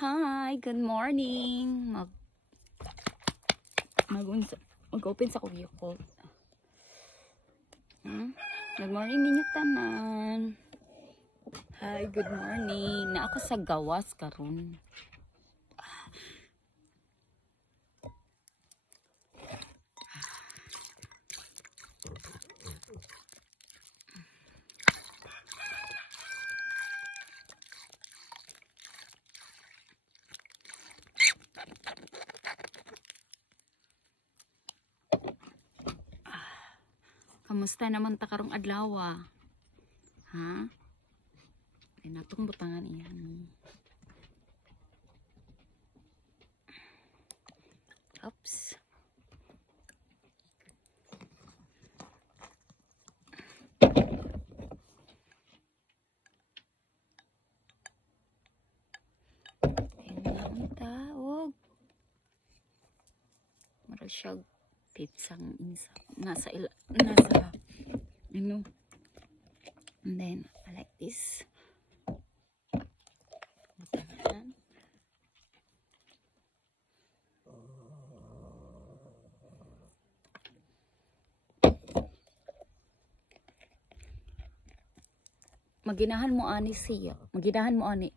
Hi, good morning. Mag-open sa kuya ko. Good morning ninyo tanan. Hi, good morning. Na ako sa gawas karon. Kamusta naman ta karong adlaw? Ha? Ay natong butangan iyan. Oops. Ayun tawag. Mara siya pitsang insa. Nasa and then I like this. Maginahan mo ani siya. Maginahan mo ani.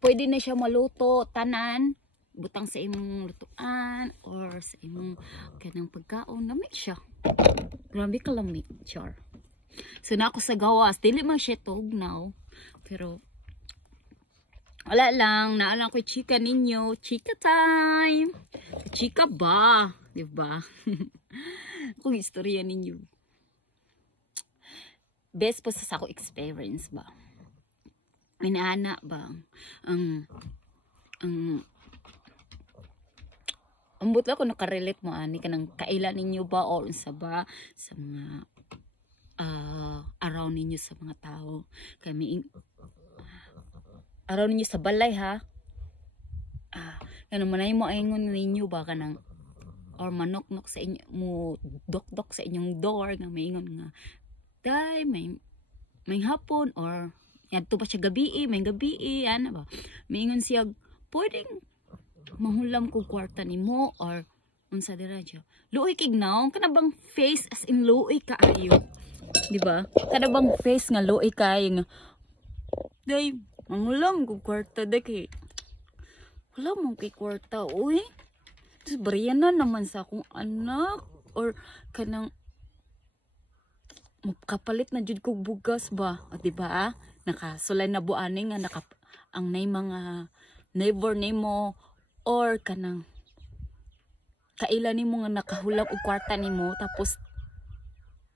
Pwede na siya maluto tanan, butang sa imong lutuan or sa imong kanang pagkaon, lamig siya. Grabe ka lamig, char. So na ako sa gawas, dili man siya tugnaw, pero wala lang, naalang ko chika ninyo, chika time. Chika ba, di ba? Kung istorya ninyo. Best po sa ako experience ba? Minana ba? Ambot lang ko nakarelate mo ani kanang kailan ninyo ba o unsa ba sa mga around ninyo sa mga tao kami around ninyo sa balay ha. Kanang manay mo ingon ninyo ba kanang or manok-nok sa inyo mo dok-dok sa inyong door nga maingon nga day may hapon or yadto pa siya gabi may gabi ana ba maingon siya pwedeng mahulam ko kwarta nimo or unsa dira siya luoy kignaw kana bang face as in luoy kaayo di ba kada bang face nga luoy kaayo nga day mahulam ko kwarta daki wala mo kay kwarta uy tus bariyan na naman sa akong anak or kanang kapalit na jud kog bugas ba o di ba nakasulay na buaning nga ang nay mga neighbor nimo or kanang kailan nimo nga nakahulam og kwarta nimo tapos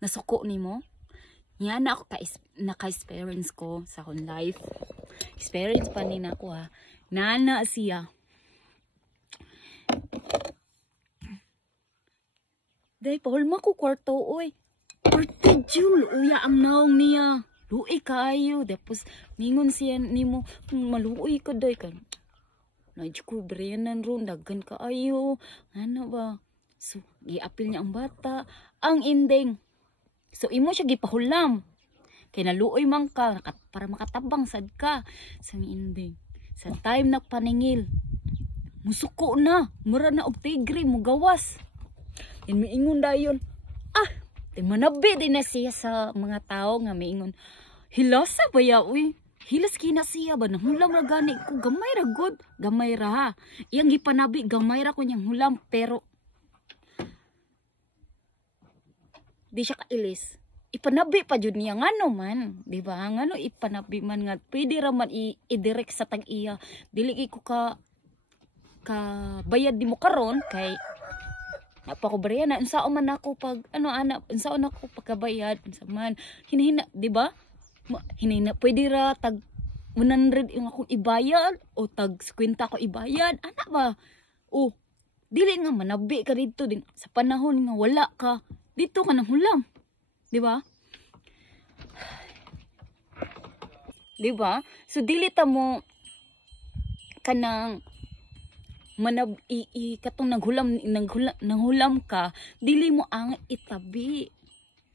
nasuko nimo yan na ako naka-experience ko sa akong life experience pa ni nako ha nana siya day pahulma ko kwarto oy Arte Jul, uya ang naong niya. Luoy kayo. Tapos, mingon siya nimo, maluoy ka day ka. Nadyo ko, Brianan ron, dagan ka ayo. Ano ba? So, giapil niya ang bata. Ang ending. So, imo siya gipahulam. Kaya naluoy man ka, para makatabang sad ka. Sa ending. Sa time na paningil, musuko na. Mura na og tigre, mugawas. Yan miingon dayon. Manabi din na siya sa mga tao nga maingon. Hilasa ba ya uy? Hilas kina siya ba? Nanghulam ra gani ko. Gamay ra god. Gamay ra ha. Iyang gipanabi. Gamay ra ko niyang hulam. Pero di siya kailis. Ipanabi pa jud niya. Ngano man. Diba? Ngano ipanabi man nga. Pwede ra man i-direct sa tag-iya. Dili ko ka bayad di mo karon kay napakubarya na unsa man ako pag unsa ako pagkabayad unsa man hinahina di ba hinahina pwede ra tag 100 yung akong ibayad o tag 50 ko ibayad ana ba dili nga manabi ka dito din sa panahon nga wala ka dito ka nang hulam di ba so dili ta mo kanang katong nanghulam ka dili mo ang itabi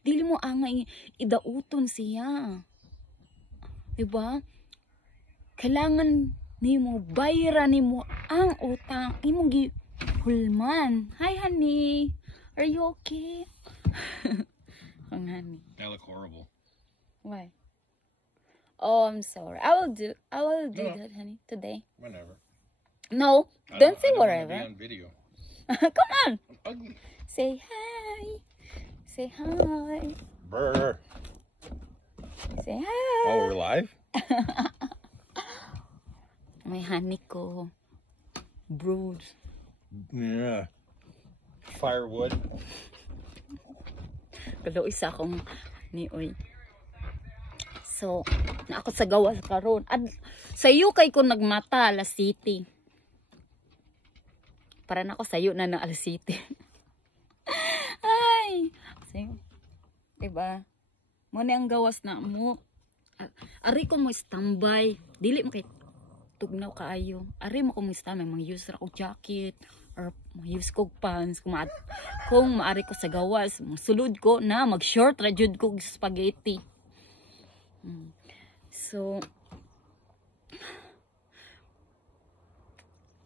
dili mo ang idauton siya diba kailangan nimo bayaran nimo ang utang imong gihulman. Hi honey, are you okay? Ang honey. That look horrible. Why? Oh, I'm sorry. I will do No. that, honey, today. Whenever. No, don't say I don't wanna whatever. be on video. Come on. I'm ugly. Say hi. Say hi. Brr. Say hi. Oh, we're live? May honey ko. Brood. Yeah. Firewood. Kalo isa akong ni oy. So, na ako sa gawas karon. Sayo kay ko nagmata alas city. Para na ako sayo na alas city. Ay, sayo. Diba? Mo ni ang gawas na mo. Ari ko mo standby. Dili mo kay tugnaw kaayo. Ari mo ko mo standby, mga use ra ko jacket or use ko pants kung maari ko sa gawas, sulod ko na mag-short ra jud ko spaghetti. So,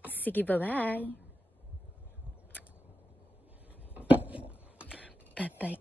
sige, bye-bye. Bye-bye,